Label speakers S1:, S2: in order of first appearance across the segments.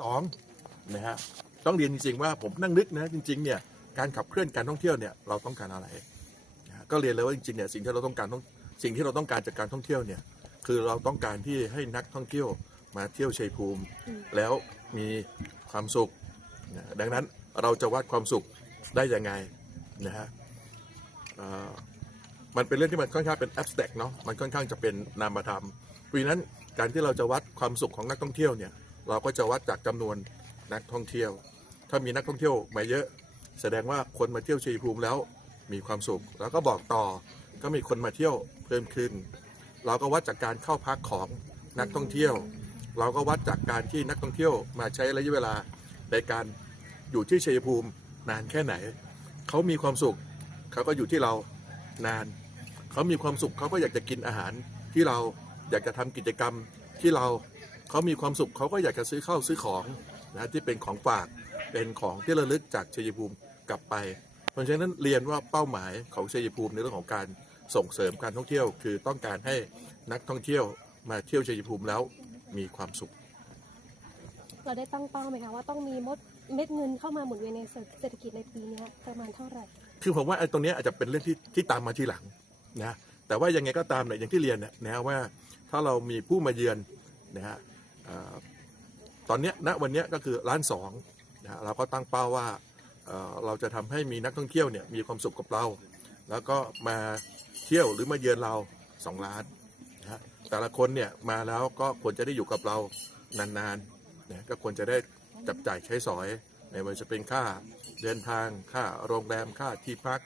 S1: สองนะฮะต้องเรียนจริงๆว่าผมนั่งนึกนะจริงๆเนี่ยการขับเคลื่อนการท่องเที่ยวเนี่ยเราต้องการอะไรนะฮะก็เรียนเลยว่าจริงๆเนี่ยสิ่งที่เราต้องการต้องสิ่งที่เราต้องการจากการท่องเที่ยวเนี่ยคือเราต้องการที่ให้นักท่องเที่ยวมาเที่ยวชัยภูมิ แล้วมีความสุขนะดังนั้นเราจะวัดความสุขได้ยังไงนะฮะเอ่อมันเป็นเรื่องที่มันค่อนข้างเป็น abstract เนาะมันค่อนข้างจะเป็นนามธรรมเพราะฉะนั้นการที่เราจะวัดความสุขของนักท่องเที่ยวเนี่ย เราก็จะวัดจากจำนวนนักท่องเที่ยว ถ้ามีนักท่องเที่ยวมาเยอะ แสดงว่าคนมาเที่ยวชัยภูมิแล้วมีความสุข แล้วก็บอกต่อก็มีคนมาเที่ยวเพิ่มขึ้น เราก็วัดจากการเข้าพักของนักท่องเที่ยว เราก็วัดจากการที่นักท่องเที่ยวมาใช้ระยะเวลาในการอยู่ที่ชัยภูมินานแค่ไหน เขามีความสุขเขาก็อยู่ที่เรานาน เขามีความสุขเขาก็อยากจะกินอาหารที่เราอยากจะทำกิจกรรมที่เรา เขามีความสุขเขาก็อยากจะซื้อข้าวซื้อของนะที่เป็นของฝากเป็นของที่ระลึกจากชัยภูมิกลับไป เพราะฉะนั้นเรียนว่าเป้าหมายของชัยภูมิในเรื่องของการส่งเสริมการท่องเที่ยว คือต้องการให้นักท่องเที่ยวมาเที่ยวชัยภูมิแล้วมีความสุข
S2: เราได้ตั้งเป้าไหมคะว่าต้องมีมดเม็ดเงินเข้ามาหมุนเวียนในเศรษฐกิจในปีนี้ประมาณเท่าไหร่
S1: คือผมว่าไอ้ตรงเนี้ยอาจจะเป็นเรื่องที่ที่ตามมาทีหลังนะแต่ว่ายังไงก็ตามเนี่ยอย่างที่เรียนเนี่ยนะว่าถ้าเรามีผู้มาเยือนนะฮะเอ่อ ตอนเนี้ยณวันเนี้ยก็คือล้านสองนะเราก็ตั้งเป้าว่าเราจะทำให้มีนักท่องเที่ยวเนี่ยมีความสุขกับเรา แล้วก็มาเที่ยวหรือมาเยือนเราสองล้านนะแต่ละคนเนี่ยมาแล้วก็ควรจะได้อยู่กับเรานานๆนะก็ควรจะได้จับจ่ายใช้สอยไม่ว่าจะเป็นค่าเดินทางค่าโรงแรมค่าที่พัก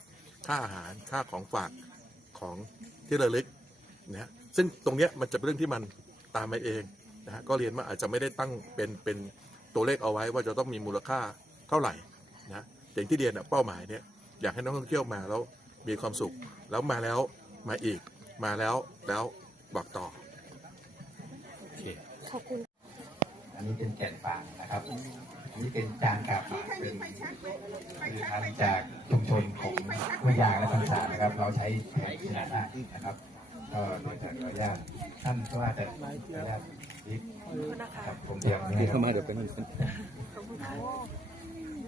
S1: ค่าอาหารค่าของฝากของที่ระลึกนะซึ่งตรงเนี้ยมันจะเป็นเรื่องที่มันตามมาเอง นะฮะก็เรียนว่าอาจจะไม่ได้ตั้งเป็นเป็นตัวเลขเอาไว้ว่าจะต้องมีมูลค่าเท่าไหร่นะแต่อย่างที่เรียนอะเป้าหมายเนี่ยอยากให้นักท่องเที่ยวมาแล้วมีความสุข แล้วมาแล้วมาอีกมาแล้วแล้วบอกต่อ
S2: ขอบคุณ
S3: อันนี้เป็นแก่นฝางนะครับอันนี้เป็นจานกาฝางเป็นผลิตภัณฑ์จากชุมชนของห้วยยางและพันษานะครับ เราใช้แผงขนาดหน้านะครับ ก็โดยจากขออนุญาตท่านก็ว่าจะขออนุญาตนิดครับผมเตรียมนี่เข้ามาเดี๋ยวเป็น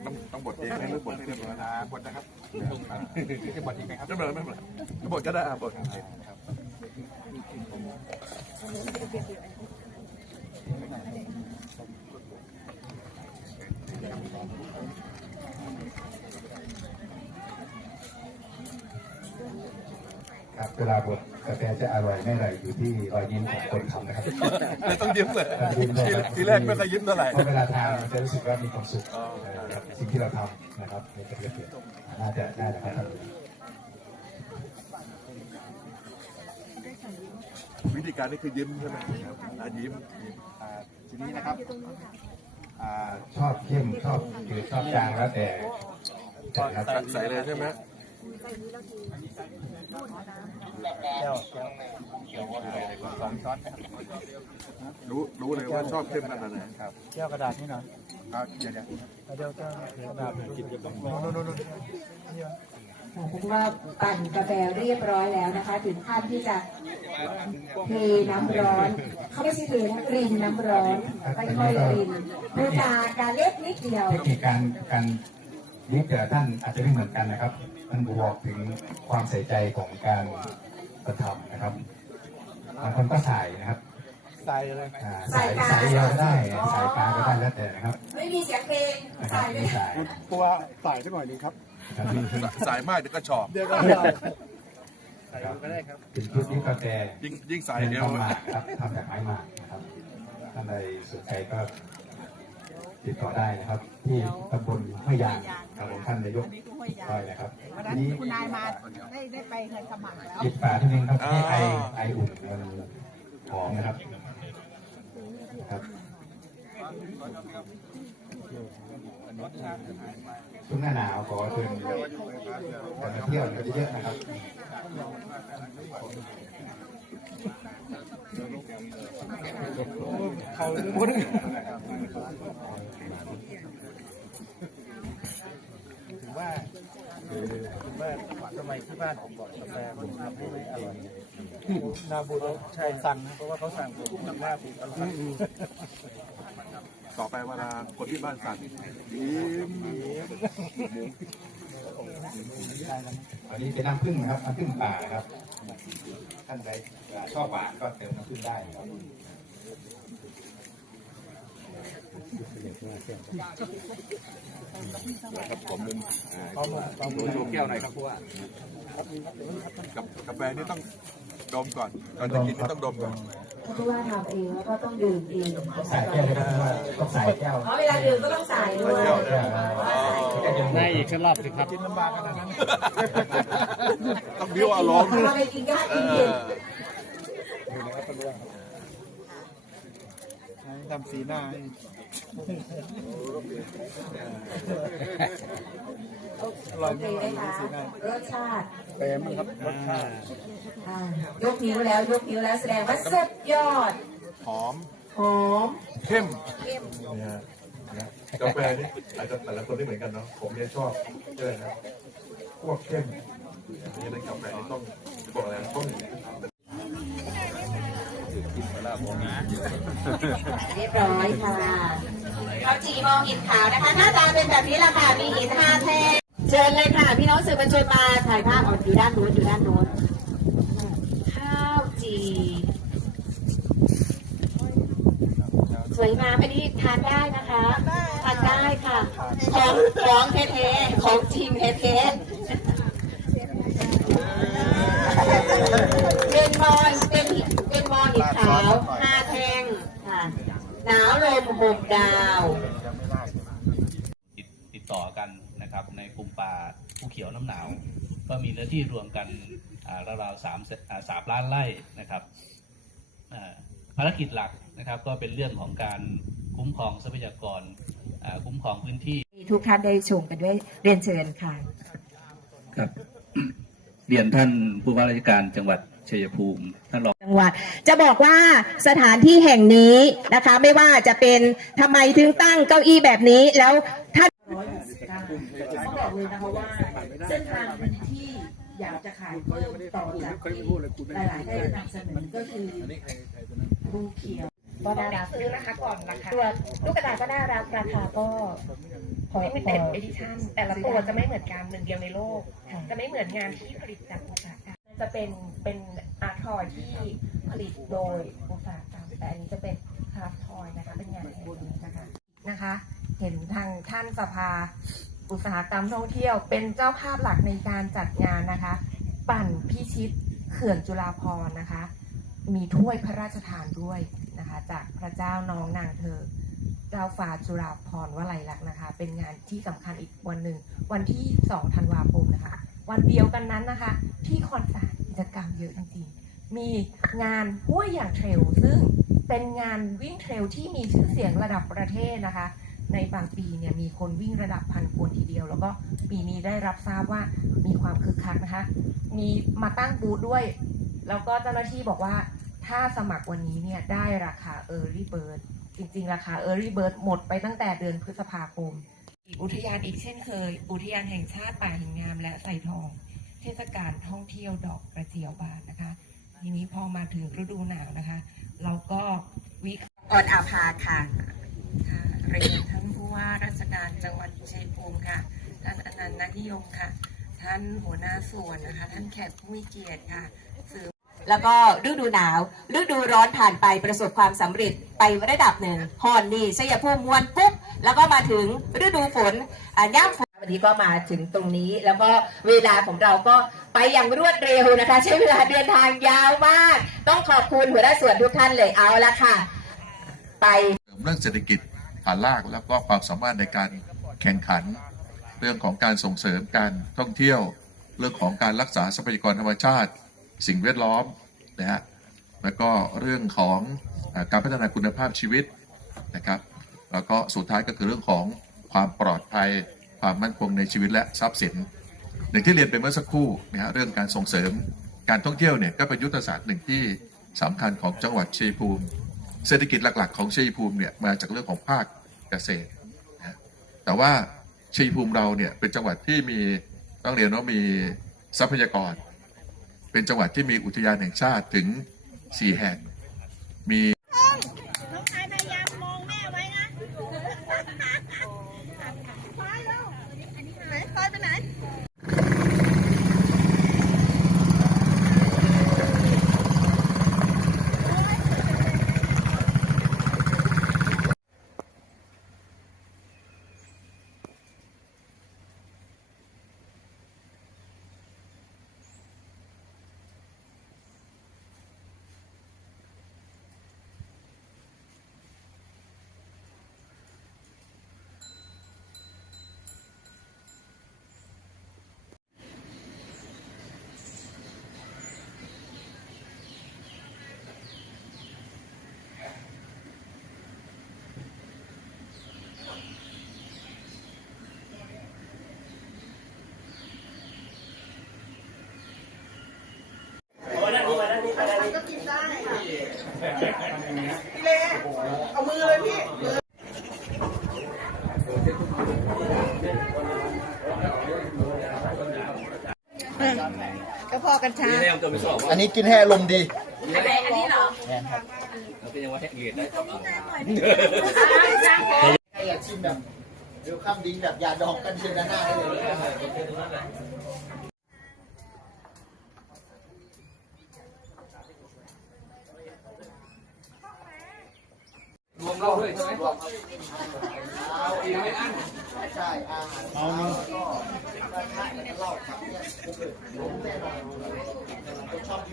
S1: ต้องต้องบทเองหรือบทเองนะบทนะครับจะบทเองไหมครับไม่เป็นไรไม่เป็นไรบทก็ได้อะบท
S3: ครับ เวลาบดกาแฟจะอร่อยไม่อร่อยอยู่ที่รอยยิ้มของคนทำนะครับ
S1: ไม่ต้องยิ้มเลย
S3: ยิ้มเลย
S1: ที
S3: ครับ
S1: ทีแรกไม่เคยยิ้มเท่าไหร่
S3: เพราะเวลาทานมันจะรู้สึกว่ามีความสุขนะครับสิ่งที่เราทำนะครับในกระเทียมน่าจะน่าจะครับ
S1: วิธีการนี่คือยิ้มใช่ไหมครับอะยิ้ม
S3: อ่าทีนี้นะครับอ่าชอบเข้มชอบจืดชอบจางแล้วแต่แต่ครับ
S1: ใส่เลยใช่ไหม รู้รู้เลยว่าชอบเข้มขนาดไหนครับ
S4: แก้วกระดาษนี่หน่อย
S3: ครับเดี๋ยวเดี๋ยว
S4: เอาเดี๋ยวแก้วกระดาษเป็นจิตกับโน่นโน่นโน่น
S5: ค่ะเป็นว่าปั่นกาแฟเรียบร้อยแล้วนะคะ ถึงขั้นที่จะเทน้ำร้อน เขาไม่ใช่เทนะรินน้ำร้อนค่อยๆรินดูจากการเล็กนิดเดียว
S3: เทคนิคการการนี้แต่ละท่านอาจจะไม่เหมือนกันนะครับ มันบอกถึงความใส่ใจของการกระทำนะครับบางคนก็ใส่นะครับ
S4: ใส่เลย
S3: อ่าใส่ใส่เดียวก็ได้ใส่ปลาก็ได้แล้วแต่นะครับ
S5: ไม่มีเสียงเพลง
S3: นะครับ
S5: ใส่เล
S3: ไม่
S5: ย
S3: ใส่
S4: กลัวใส่สักหน่อยหนึงครับ
S3: นะครับ
S1: สายมากเดี๋ยวก็ชอบ
S4: เดี๋ยวก็ได้ใส่ก็ได้ครับ
S3: เป็นชุดนี้กาแฟ
S1: ยิ่งยิ่งสาย
S3: เป็น
S1: เดียว
S3: ต้นหมากครับทำจากไม้หมากนะครับท่านใดสนใจก็ ติดต่อได้นะครับ ที่ตำบลห้วยยางครับผมท่านนายกก้อยนะครับ
S6: วัน
S3: อั
S6: นั้นน
S3: นี้
S6: คุณนายมาได้ได้ไปเคยสมัครแล้ว
S3: หยิบฝาที่นึงครับให้ไอไออุ่นมันหอมนะครับครับช่วงหน้าหนาวขอเชิญมาเที่ยวกันเยอะๆนะครับ
S4: เขา ว่าว่าสมัยที่บ้านผมบอกกาแฟผมทำให้ไม่อร่อยนาบูรใช่สั่งนะเพราะว่าเขาสั่งผมหน้าผมอร่อย
S1: ต่อไปเวลาคนที่บ้านสั่งยิ้ม
S3: อันนี้เป็นน้ำผึ้งนะครับน้ำผึ้งป่านะครับ ท่านใดชอบหวานก็เติมน้ำผึ้งได้ครับ
S1: ครับผมเป็น
S4: โชว์แก้วหน่อยครับผู้ว่า
S1: กับกาแฟนี่ต้องดมก่อนก่อนจะกินนี่ต้องดมก่อน
S5: เพราะว่าทำเองแล้วก็ต้องดื่มเอง
S3: ต้องใส่แก้วต้องใส่แก้ว
S5: เพราะเวลาดื่มก็ต้องใส่ด้วย
S4: ได้อีกสักรอบสิครับ
S7: กินลำบากขนาดนั้น
S1: ต้องบิ้วอารมณ์
S5: เราไปกินยา
S1: เอ
S5: กินเย็น
S4: ทำสีหน้าให้
S5: โอเคนะคะรสชาติ
S4: เต็มครับรสชาติ
S5: อ่ายกนิ้วแล้วยกนิ้วแล้วแสดงว่าสุดยอด
S1: หอม
S5: หอม
S1: เข้มเนี่ยนะกาแฟนี่อาจจะแต่ละคนไม่เหมือนกันเนาะ ผมเนี่ยชอบเยอะนะพวกเข้มนี่ในกาแฟนี่ต้องบอกอะไร นะต้อง
S5: เรียบร้อยค่ะข้าวจีมองหินขาวนะคะ หน้าตาเป็นแบบนี้แหละค่ะ มีหินห้าแท่งเชิญเลยค่ะ พี่น้องสื่อมวลชนมาถ่ายภาพออกอยู่ด้านโน้นอยู่ด้านโน้นข้าวจีสวยงามอันนี้ทานได้นะคะทานได้ค่ะ ของของเท่ๆของจริงเท่ๆเป็นมอนาวห้าแท่งค่ะหนาวลมหกดาว
S8: ติดติดต่อกันนะครับ ในกลุ่มป่าภูเขียวน้ำหนาว ก็มีเนื้อที่รวมกันอ่าราวๆสามแสอ่าสามล้านไร่นะครับอ่าภารกิจหลักนะครับ ก็เป็นเรื่องของการคุ้มครองทรัพยากรอ่าคุ้มครองพื้นที่
S5: ทุกท่านได้ชมกันด้วยเรียนเชิญค่ะ
S8: ครับเรียนท่านผู้ว่าราชการจังหวัดชัยภูมิท่านรอง
S5: จังหวัด จะบอกว่าสถานที่แห่งนี้นะคะ ไม่ว่าจะเป็นทำไมถึงตั้งเก้าอี้แบบนี้แล้วท่านเขาบอกเลยนะคะว่าเส้นทางที่อยากจะขายเพิ่มต่อจากที่หลายๆได้นำเสนอก็คือภูเขียวก็น่ารัก
S9: ซื้อนะคะก่อนนะคะ
S5: ตัวลูกกระดาษก็น่ารักราคาก็พอ
S9: ลิมิ
S5: พ
S9: เต็ด
S5: อ
S9: เอดิชั่นแต่ละตัวจะไม่เหมือนกันหนึ่งเดียวในโลก จะไม่เหมือนงานที่ผลิตจากอุตสาหกรรมจะเป็นเป็น ทอยที่ผลิตโดยอุตสาหกรรมแต่อันนี้จะเป็นคราฟทอยนะคะเป็นงานแฮนด์เมดนะคะนะคะ เห็นทางท่านสภาอุตสาหกรรมท่องเที่ยว เป็นเจ้าภาพหลักในการจัดงานนะคะ ปั่นพิชิตเขื่อนจุฬาภรณ์นะคะ มีถ้วยพระราชทานด้วยนะคะ จากพระเจ้าน้องนางเธอ เจ้าฟ้าจุฬาภรณ์วลัยลักษณ์นะคะ เป็นงานที่สำคัญอีกวันหนึ่ง วันที่ 2 ธันวาคมนะคะ วันเดียวกันนั้นนะคะ ที่คอนสารกิจกรรมเยอะจริงๆ มีงานห้วยอย่างเทรลซึ่งเป็นงานวิ่งเทรลที่มีชื่อเสียงระดับประเทศนะคะ ในบางปีเนี่ยมีคนวิ่งระดับพันคนทีเดียว แล้วก็ปีนี้ได้รับทราบว่ามีความคึกคักนะคะ มีมาตั้งบูธด้วย แล้วก็เจ้าหน้าที่บอกว่าถ้าสมัครวันนี้เนี่ยได้ราคา Early Bird จริงๆ ราคา Early Bird หมดไปตั้งแต่เดือนพฤษภาคม อุทยานอีกเช่นเคย อุทยานแห่งชาติป่าหินงามและไส่ทอง เทศกาลท่องเที่ยวดอกกระเจียวบานนะคะ ทีนี้พอมาถึงฤดูหนาวนะคะ เราก็วิออนอาภาค่ะเรียนท่านผู้ว่าราชการจังหวัดชัยภูมิค่ะ ท่านอนันต์นันทิยมค่ะ ท่านหัวหน้าส่วนนะคะ ท่านแขกผู้มีเกียรติค่ะ
S5: แล้วก็ฤดูหนาวฤดูร้อนผ่านไปประสบความสำเร็จไประดับหนึ่งฮอนนี่ชัยภูมิมวลปุ๊บแล้วก็มาถึงฤดูฝนอ่าย่ำฝน นี้ก็มาถึงตรงนี้ แล้วก็เวลาของเราก็ไปอย่างรวดเร็วนะคะ ใช้เวลาเดินทางยาวมาก ต้องขอบคุณหัวหน้าส่วนทุกท่านเลยเอาละค่ะ ไป
S1: เรื่องเศรษฐกิจฐานรากแล้วก็ความสามารถในการแข่งขัน เรื่องของการส่งเสริมการท่องเที่ยว เรื่องของการรักษาทรัพยากรธรรมชาติ สิ่งแวดล้อมนะฮะแล้วก็เรื่องของอการพัฒนาคุณภาพชีวิตนะครับ แล้วก็สุดท้ายก็คือเรื่องของความปลอดภัย ความมั่นคงในชีวิตและทรัพย์สินอย่างที่เรียนไปเมื่อสักครู่นะฮะเรื่องการส่งเสริมการท่องเที่ยวเนี่ยก็เป็นยุทธศาสตร์หนึ่งที่สำคัญของจังหวัดชัยภูมิ เศรษฐกิจหลัก ๆ ของชัยภูมิเนี่ยมาจากเรื่องของภาคเกษตรนะฮะแต่ว่าชัยภูมิเราเนี่ยเป็นจังหวัดที่มีต้องเรียนว่ามีทรัพยากร เป็นจังหวัดที่มีอุทยานแห่งชาติถึง 4 แห่งมี
S6: น้องชายพยายามมองแม่ไว้นะ ก็พอกันช้า
S4: อันนี้กินให้อารมณ์ดีใครอยากชิมแบบเดี๋ยวข้ามดิ้งแบบยาดองกันเชียงด้านหน้าได้เลย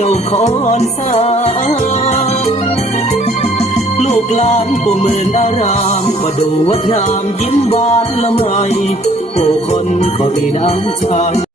S4: ยวคอน
S10: สาลูกหลานปู่เมื่นอารามก็ดูวัดงามยิ้มหวานละไมผู้คนก็มีน้ำใจ